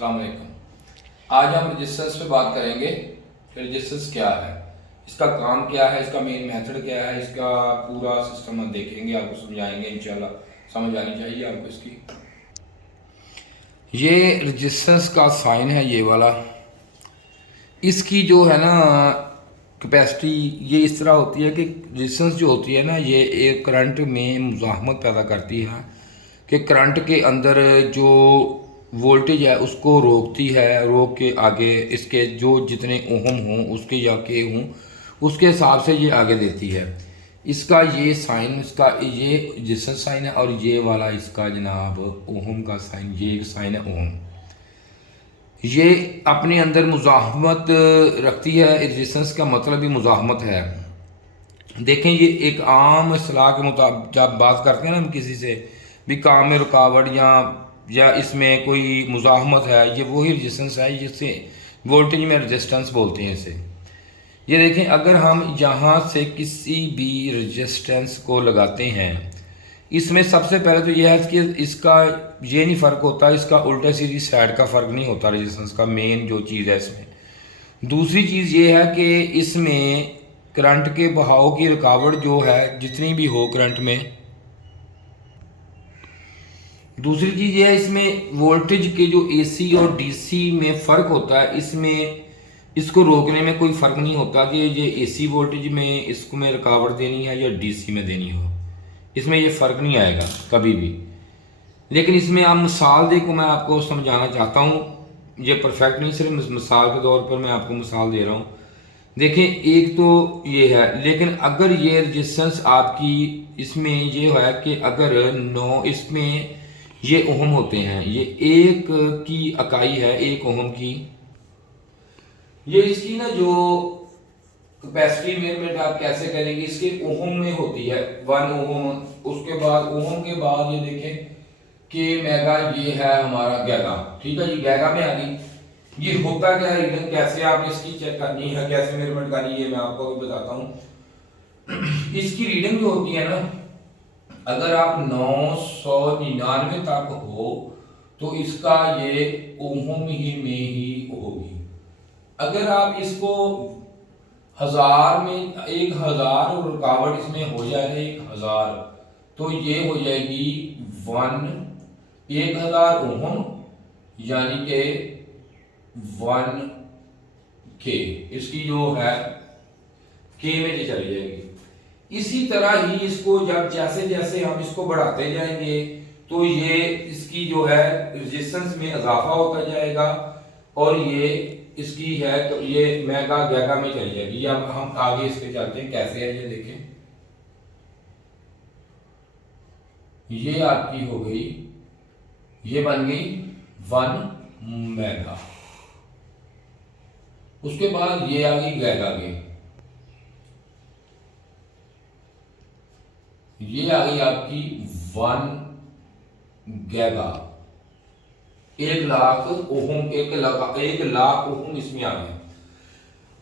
अस्सलाम वालेकुम। आज हम रजिस्टर्स पे बात करेंगे कि रजिस्टर्स क्या है, इसका काम क्या है, इसका मेन मेथड क्या है, इसका पूरा सिस्टम हम देखेंगे, आपको समझाएंगे। इंशाल्लाह समझ आनी चाहिए आपको इसकी। ये रजिस्टर्स का साइन है, ये वाला। इसकी जो है ना कैपेसिटी ये इस तरह होती है कि रजिस्टेंस जो होती है ना, ये एक करंट में मुज़ाहमत पैदा करती है कि करंट के अंदर जो वोल्टेज है उसको रोकती है, रोक के आगे इसके जो जितने ओहम हों उसके या के हों उसके हिसाब से ये आगे देती है। इसका ये साइन, इसका ये रजिस्टेंस साइन है और ये वाला इसका जनाब ओहम का साइन, ये एक साइन है ओहम। ये अपने अंदर मुज़ाहमत रखती है। रेजिस्टेंस का मतलब ही मुज़ाहमत है। देखें, ये एक आम इस्लाह के मुताबिक जब बात करते हैं ना हम किसी से भी काम में रुकावट या इसमें कोई मुज़ाहमत है, ये वही रेजिस्टेंस है जिससे वोल्टेज में रेजिस्टेंस बोलते हैं इसे। ये देखें, अगर हम यहाँ से किसी भी रेजिस्टेंस को लगाते हैं, इसमें सबसे पहले तो यह है कि इसका ये नहीं फ़र्क होता, इसका उल्टा सीधी साइड का फ़र्क नहीं होता रेजिस्टेंस का, मेन जो चीज़ है इसमें। दूसरी चीज़ ये है कि इसमें करंट के बहाव की रुकावट जो है जितनी भी हो करंट में। दूसरी चीज़ ये है, इसमें वोल्टेज के जो एसी और डीसी में फ़र्क होता है, इसमें इसको रोकने में कोई फ़र्क नहीं होता कि ये एसी वोल्टेज में इसको में रुकावट देनी है या डीसी में देनी हो, इसमें ये फ़र्क नहीं आएगा कभी भी। लेकिन इसमें आप मिसाल देखो, मैं आपको समझाना चाहता हूँ, ये परफेक्ट नहीं, सिर्फ मिसाल के तौर पर मैं आपको मिसाल दे रहा हूँ। देखें, एक तो ये है, लेकिन अगर ये रजिस्टेंस आपकी इसमें ये है कि अगर 9 इसमें ये ओहम होते हैं, ये एक की इकाई है, एक ओहम की। ये इसकी ना जो कैपेसिटी मेजरमेंट आप कैसे करेंगे, इसके ओहम में होती है 1 ओहम। उसके बाद ओहम के बाद ये देखें कि मेगा, ये है हमारा गैगा। ठीक है जी, गैगा में आ गई। ये होता क्या है, रीडिंग कैसे आपने इसकी चेक करनी है, कैसे मेजरमेंट करनी है, मैं आपको अभी बताता हूँ। इसकी रीडिंग जो होती है ना, अगर आप 999 तक हो तो इसका ये ओहम ही में ही होगी। अगर आप इसको 1000 में 1000 और रुकावट इसमें हो जाए 1000, तो ये हो जाएगी 1000 ओहम, यानी कि 1 के, इसकी जो है के में ये चली जाएगी। इसी तरह ही इसको जब जैसे जैसे हम इसको बढ़ाते जाएंगे तो ये इसकी जो है रेजिस्टेंस में इजाफा होता जाएगा और ये इसकी है तो ये मेगा गैगा में चली जाएगी। अब हम आगे इस पे चलते हैं, कैसे है ये देखें। ये आपकी हो गई, ये बन गई 1 मेगा। उसके बाद ये आ गई गैगा के, ये आ गई आपकी 1 गैगा। 1,00,000 ओहम, 1,00,000 ओहम इसमें आ गया।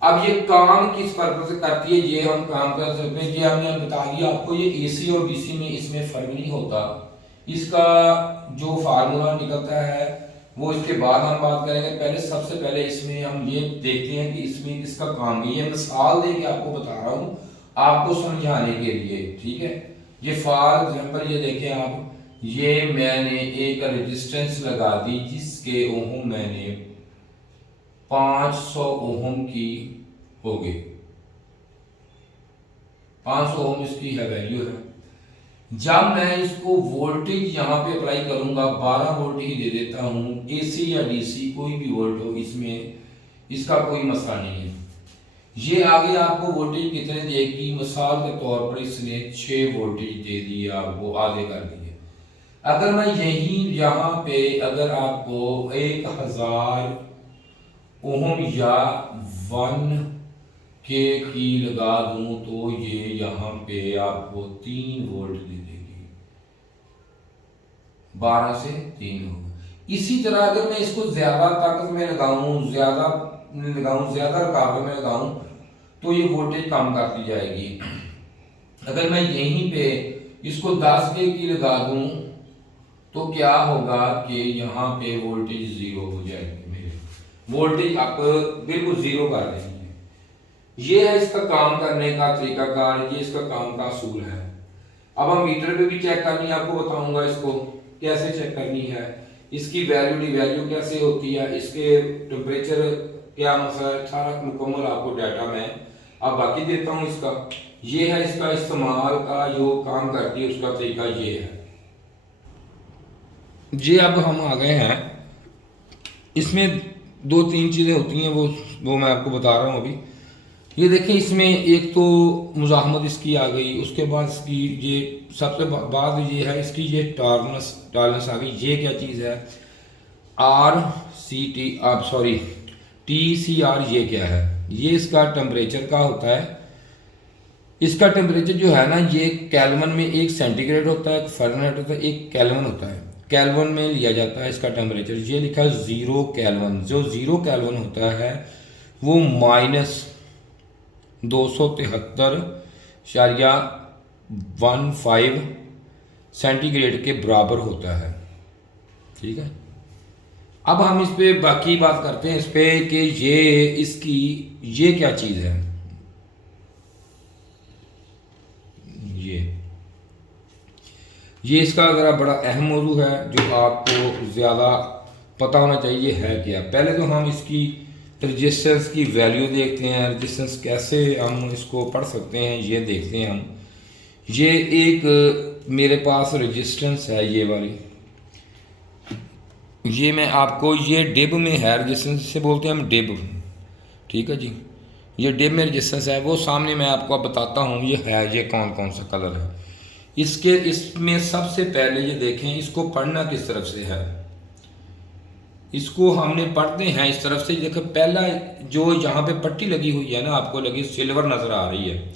अब ये काम किस पर्पज से करती है, ये हम काम कर सकते हैं। ये हमने बता दिया आपको, ये एसी और डीसी में इसमें फर्क नहीं होता। इसका जो फार्मूला निकलता है वो इसके बाद हम बात करेंगे। पहले सबसे पहले इसमें हम ये देखते हैं कि इसमें किसका काम है। ये मिसाल दे के आपको बता रहा हूँ आपको समझाने के लिए, ठीक है। ये फॉर एग्जांपल ये देखें आप, ये मैंने एक रेजिस्टेंस लगा दी जिसके ओहम मैंने 500 ओहम की हो गई। 500 ओहम इसकी है वैल्यू है। जब मैं इसको वोल्टेज यहाँ पे अप्लाई करूंगा, 12 वोल्ट ही दे देता हूँ, एसी या डीसी कोई भी वोल्ट हो, इसमें इसका कोई मसला नहीं है। ये आगे आपको वोल्टेज कितने देगी, मिसाल के तौर पर इसने 6 वोल्टेज दे दिए, आपको आगे कर दिए। अगर मैं यही यहाँ पे अगर आपको 1000 ओहम या 1 के की लगा दूं तो ये यहाँ पे आपको 3 वोल्ट दे देगी, 12 से 3 होगा। इसी तरह अगर मैं इसको ज्यादा ताकत में लगाऊं, ज्यादा रुकावट में लगाऊं तो ये वोल्टेज कम करती जाएगी। अगर मैं यहीं पे इसको 10 के की लगा दूं तो क्या होगा कि यहाँ पे वोल्टेज जीरो हो जाएगी, मेरे वोल्टेज आप बिल्कुल जीरो कर देंगे। ये है इसका काम करने का तरीकाकार, ये इसका काम का असूल है। अब हम मीटर पे भी चेक करनी है, आपको बताऊंगा इसको कैसे चेक करनी है, इसकी वैल्यू डी वैल्यू कैसे होती है, इसके टेम्परेचर क्या मसला है, सारा मुकम्मल आपको डाटा मैं अब बाकी देता हूँ इसका। ये है इसका इस्तेमाल का जो काम करती है उसका तरीका ये है। ये अब हम आ गए हैं, इसमें दो तीन चीज़ें होती हैं, वो मैं आपको बता रहा हूँ अभी। ये देखिए इसमें एक तो मुज़ाहमत इसकी आ गई, उसके बाद इसकी ये सबसे बाद ये है इसकी ये टॉलरेंस आ गई। ये क्या चीज़ है, TCR, ये क्या है, ये इसका टेम्परेचर का होता है। इसका टेम्परेचर जो है ना ये केल्विन में, एक सेंटीग्रेड होता है, एक फ़ारेनहाइट होता है, एक केल्विन होता है। केल्विन में लिया जाता है इसका टेम्परेचर। ये लिखा है 0 केल्विन। जो 0 केल्विन होता है वो -273.15 सेंटीग्रेड के बराबर होता है। ठीक है, अब हम इस पे बाकी बात करते हैं इस पे कि ये क्या चीज़ है। ये इसका ज़रा बड़ा अहम मौजू है जो आपको ज़्यादा पता होना चाहिए है क्या। पहले तो हम इसकी रजिस्टेंस की वैल्यू देखते हैं, रजिस्टेंस कैसे हम इसको पढ़ सकते हैं ये देखते हैं हम। ये एक मेरे पास रजिस्टेंस है ये वाली, ये मैं आपको, ये डिब में है रजिस्टेंस, से बोलते हैं हम डिब। ठीक है जी, ये डिब में रजिस्टेंस है, वो सामने मैं आपको अब बताता हूँ ये है, ये कौन कौन सा कलर है इसमें। सबसे पहले ये देखें इसको पढ़ना किस तरफ से है, इसको हमने पढ़ते हैं इस तरफ से। देखो पहला जो यहाँ पे पट्टी लगी हुई है ना, आपको लगी सिल्वर नज़र आ रही है,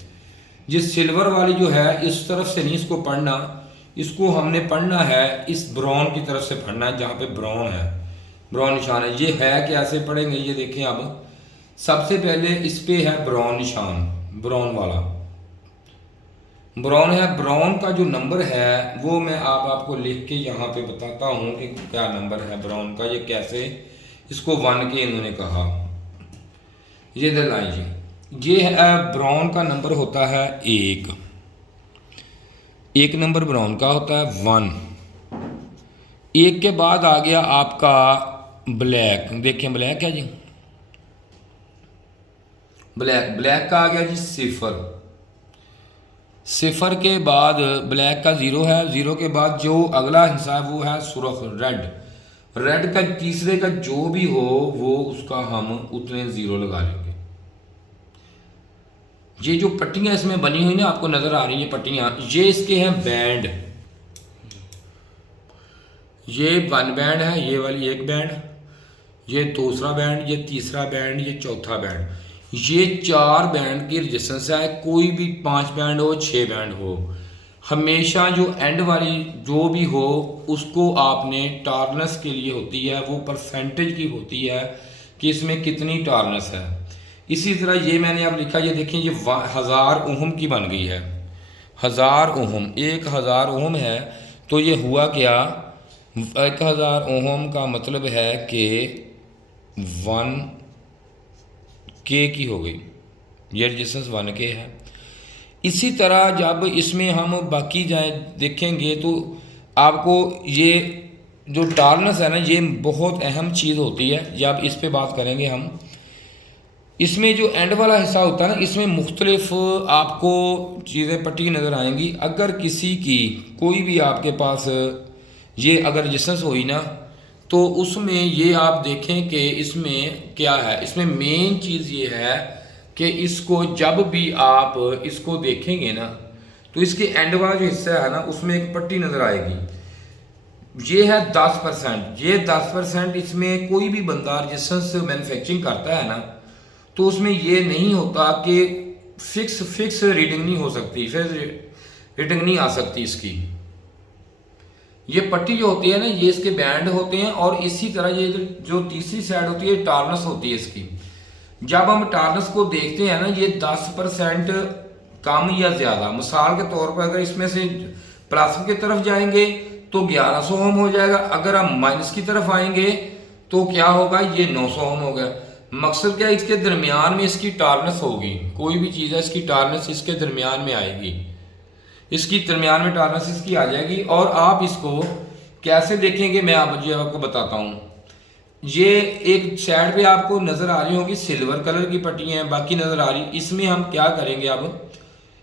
जिस सिल्वर वाली जो है इस तरफ से नहीं इसको पढ़ना, इसको हमने पढ़ना है इस ब्राउन की तरफ से पढ़ना है, जहाँ पे ब्राउन है, ब्राउन निशान है। ये है कैसे पढ़ेंगे ये देखें। अब सबसे पहले इस पे है ब्राउन निशान, ब्राउन वाला ब्राउन है। ब्राउन का जो नंबर है वो मैं आपको लिख के यहाँ पे बताता हूँ कि क्या नंबर है ब्राउन का। ये कैसे, इसको 1 के इन्होंने कहा, ये इधर लाइए। ये है ब्राउन का नंबर होता है 1 नंबर ब्राउन का होता है 1। 1 के बाद आ गया आपका ब्लैक। देखें ब्लैक है जी, ब्लैक का आ गया जी 0 के बाद ब्लैक का 0 है। 0 के बाद जो अगला हिस्सा है वो है सुर्ख, रेड का तीसरे का जो भी हो वो उसका हम उतने 0 लगा लेंगे। ये जो पट्टियां इसमें बनी हुई ना आपको नजर आ रही है पट्टियां, ये इसके हैं बैंड। ये 1 बैंड है, ये वाली 1 बैंड, ये दूसरा बैंड, ये तीसरा बैंड, ये चौथा बैंड। ये 4 बैंड की रेजिस्टेंस है। कोई भी 5 बैंड हो, 6 बैंड हो, हमेशा जो एंड वाली जो भी हो उसको आपने टॉलरेंस के लिए होती है, वो परसेंटेज की होती है कि इसमें कितनी टॉलरेंस है। इसी तरह ये मैंने अब लिखा, ये देखें ये 1000 ओम की बन गई है। 1000 ओम, 1000 ओम है तो ये हुआ क्या, 1000 ओम का मतलब है कि 1 के की हो गई, ये रेजिस्टेंस 1 के है। इसी तरह जब इसमें हम बाकी जाए देखेंगे तो आपको ये जो टॉलरेंस है ना ये बहुत अहम चीज़ होती है। जब इस पे बात करेंगे हम, इसमें जो एंड वाला हिस्सा होता है ना इसमें मुख्तलिफ आपको चीज़ें पट्टी नज़र आएंगी। अगर किसी की कोई भी आपके पास ये अगर रेजिस्टेंस हुई ना तो उसमें ये आप देखें कि इसमें क्या है। इसमें मेन चीज़ ये है कि इसको जब भी आप इसको देखेंगे ना तो इसके एंड वाला जो हिस्सा है ना उसमें एक पट्टी नज़र आएगी। ये है 10%। ये 10% इसमें कोई भी बंदा रेजिस्टेंस मैन्युफैक्चरिंग करता है ना तो उसमें ये नहीं होता कि फिक्स रीडिंग नहीं हो सकती, फिर रीडिंग नहीं आ सकती इसकी। ये पट्टी जो होती है ना ये इसके बैंड होते हैं और इसी तरह ये जो तीसरी साइड होती है टॉलरेंस होती है इसकी। जब हम टॉलरेंस को देखते हैं ना ये 10% कम या ज़्यादा, मिसाल के तौर पर अगर इसमें से प्लस की तरफ जाएंगे तो 1100 ओम हो जाएगा। अगर हम माइनस की तरफ आएंगे तो क्या होगा, ये 900 ओम हो गया। मकसद क्या है, इसके दरमियान में इसकी टॉलरेंस होगी, कोई भी चीज़ है इसकी टॉलरेंस इसके दरमियान में आएगी, इसकी दरमियान में टॉलरेंस इसकी आ जाएगी। और आप इसको कैसे देखेंगे मैं आपको बताता हूँ। ये एक साइड पे आपको नज़र आ रही होगी सिल्वर कलर की पट्टियाँ हैं, बाकी नज़र आ रही। इसमें हम क्या करेंगे, अब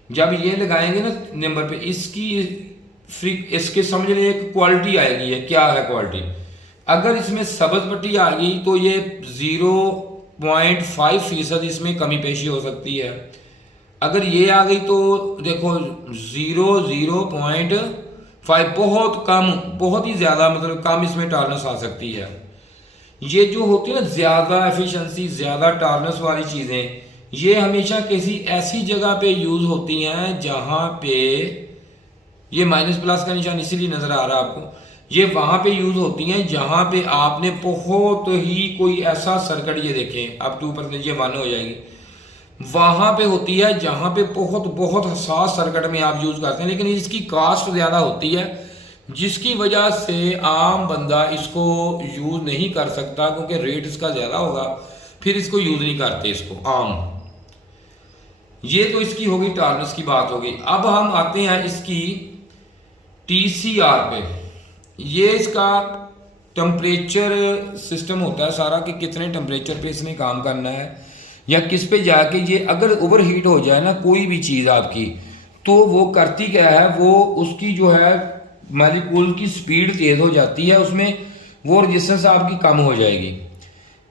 जब ये लगाएंगे ना नंबर पे, इसके समझ लें एक क्वालिटी आएगी है। क्या है क्वालिटी, अगर इसमें सबज पट्टी आ गई तो ये 0.5% इसमें कमी पेशी हो सकती है। अगर ये आ गई तो देखो 0.5, बहुत कम, बहुत ही ज़्यादा, मतलब कम इसमें टॉलरेंस आ सकती है। ये जो होती है ना ज़्यादा एफिशिएंसी, ज़्यादा टॉलरेंस वाली चीज़ें, ये हमेशा किसी ऐसी जगह पे यूज़ होती हैं जहाँ पे ये माइनस प्लस का निशान इसीलिए नज़र आ रहा है आपको, ये वहाँ पे यूज़ होती हैं जहाँ पे आपने बहुत ही कोई ऐसा सर्किट, ये देखें अब 2% ये 1 हो जाएगी, वहाँ पे होती है जहाँ पे बहुत बहुत हसास सर्किट में आप यूज़ करते हैं। लेकिन इसकी कास्ट ज़्यादा होती है, जिसकी वजह से आम बंदा इसको यूज़ नहीं कर सकता, क्योंकि रेट इसका ज़्यादा होगा, फिर इसको यूज़ नहीं करते इसको आम। ये तो इसकी होगी टॉलरेंस की बात होगी। अब हम आते हैं इसकी TCR पे। ये इसका टेम्परेचर सिस्टम होता है सारा, कि कितने टेम्परेचर पे इसने काम करना है, या किस पे जाके ये अगर ओवर हीट हो जाए ना कोई भी चीज़ आपकी, तो वो करती क्या है, वो उसकी जो है मॉलिक्यूल की स्पीड तेज़ हो जाती है, उसमें वो रेजिस्टेंस आपकी कम हो जाएगी।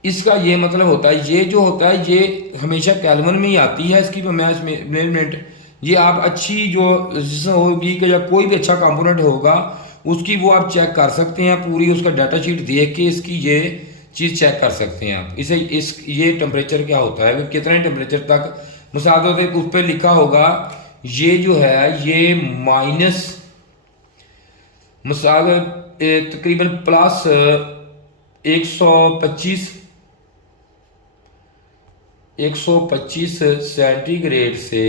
इसका ये मतलब होता है, ये जो होता है ये हमेशा केल्विन में ही आती है इसकी मेजरमेंट। ये आप अच्छी जो रेजिस्टेंस होगी या कोई भी अच्छा कंपोनेंट होगा उसकी वो आप चेक कर सकते हैं, पूरी उसका डाटा शीट देख के इसकी ये चीज़ चेक कर सकते हैं आप। ये टेम्परेचर क्या होता है, कितने टेम्परेचर तक, मिसाल के उस पर लिखा होगा ये जो है ये माइनस मिसाल तकरीबन प्लस 125 सेंटीग्रेड से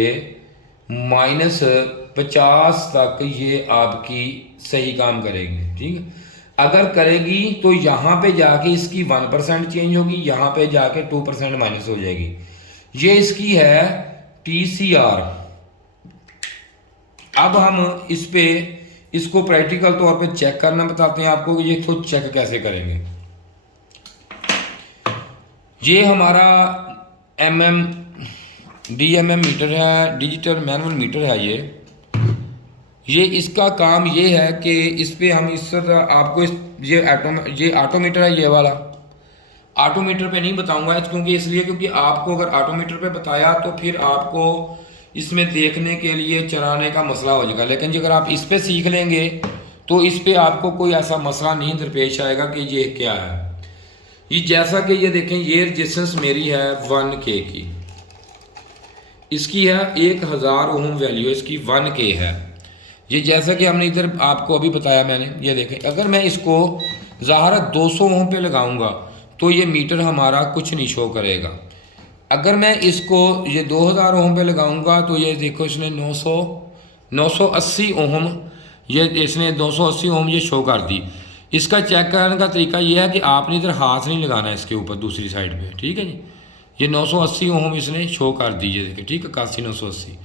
-50 तक ये आपकी सही काम करेगी, ठीक है। अगर करेगी तो यहाँ पे जाके इसकी 1% चेंज होगी, यहाँ पे जाके 2% माइनस हो जाएगी। ये इसकी है TCR। अब हम इसको प्रैक्टिकल तौर पे चेक करना बताते हैं आपको कि ये तो चेक कैसे करेंगे। ये हमारा DMM मीटर है, डिजिटल मैनुअल मीटर है। ये इसका काम ये है कि इस पे हम इस आपको ये ऑटोमीटर है, ये वाला ऑटोमीटर पे नहीं बताऊंगा क्योंकि आपको अगर ऑटोमीटर पे बताया तो फिर आपको इसमें देखने के लिए चलाने का मसला हो जाएगा। लेकिन अगर आप इस पे सीख लेंगे तो इस पे आपको कोई ऐसा मसला नहीं दरपेश आएगा कि ये क्या है। ये जैसा कि ये देखें, ये रेजिस्टेंस मेरी है 1K की, इसकी है 1000 ओम वैल्यू, इसकी 1K है। ये जैसा कि हमने इधर आपको अभी बताया मैंने, ये देखें अगर मैं इसको ज़ाहिर 200 ओम पे लगाऊंगा तो ये मीटर हमारा कुछ नहीं शो करेगा। अगर मैं इसको ये 2000 ओम पे लगाऊंगा तो ये देखो इसने 980 ओम, ये इसने 280 ओम ये शो कर दी। इसका चेक करने का तरीका ये है कि आपने इधर हाथ नहीं लगाना इसके ऊपर दूसरी साइड पे, ठीक है जी। ये 980 ओम इसने शो कर दीजिए, देखिए ठीक है, 81 980।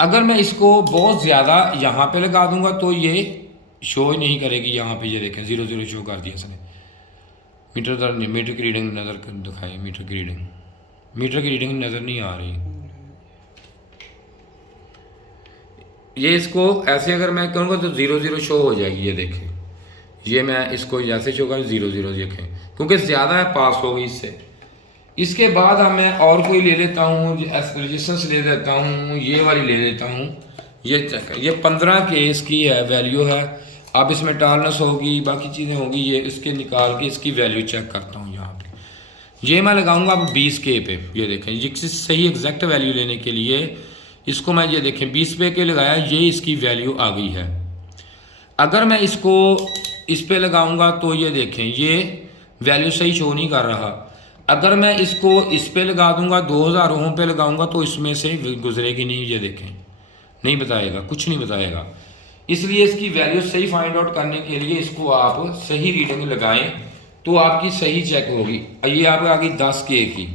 अगर मैं इसको बहुत ज़्यादा यहाँ पे लगा दूंगा तो ये शो ही नहीं करेगी। यहाँ पे ये देखें 00 शो कर दिया इसने। मीटर की रीडिंग नज़र दिखाएं, मीटर की रीडिंग नज़र नहीं आ रही। ये इसको ऐसे अगर मैं करूँगा तो 00 शो हो जाएगी। ये देखें, ये मैं इसको जैसे शो करूँ 00 देखें, क्योंकि ज़्यादा है पास हो गई इससे। इसके बाद हम मैं और कोई ले लेता हूँ, रेजिस्टेंस ले लेता हूँ, ये वाली ले लेता हूँ। ये 15K इसकी है वैल्यू है। अब इसमें टॉलरेंस होगी, बाकी चीज़ें होगी, ये इसके निकाल के इसकी वैल्यू चेक करता हूँ यहाँ पे। ये मैं लगाऊंगा अब 20K पे। ये देखें, ये सही एग्जैक्ट वैल्यू लेने के लिए इसको मैं ये देखें 20 पे के लगाया, ये इसकी वैल्यू आ गई है। अगर मैं इसको इस पे लगाऊंगा तो ये देखें ये वैल्यू सही शो नहीं कर रहा। अगर मैं इसको इस पे लगा दूंगा 2000 ओम पे लगाऊंगा तो इसमें से गुजरेगी नहीं। ये देखें नहीं बताएगा, कुछ नहीं बताएगा। इसलिए इसकी वैल्यू सही फाइंड आउट करने के लिए इसको आप सही रीडिंग लगाएं तो आपकी सही चेक होगी। ये आप आ गई 10K की,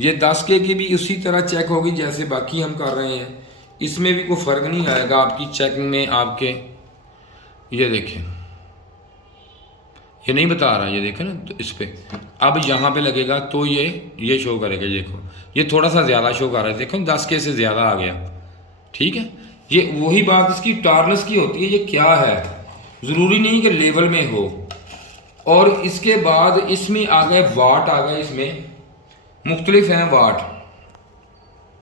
ये 10K की भी उसी तरह चेक होगी जैसे बाकी हम कर रहे हैं, इसमें भी कोई फ़र्क नहीं आएगा आपकी चेकिंग में। आपके ये देखें, ये नहीं बता रहा, ये देखें ना, तो इस पर अब यहाँ पे लगेगा तो ये शो करेगा। ये देखो, ये थोड़ा सा ज़्यादा शो कर रहा है, देखो 10K से ज़्यादा आ गया। ठीक है, ये वही बात इसकी टॉलरेंस की होती है, ये क्या है, ज़रूरी नहीं कि लेवल में हो। और इसके बाद इसमें आ गए वाट, आ गए इसमें मुख्तलिफ हैं वाट।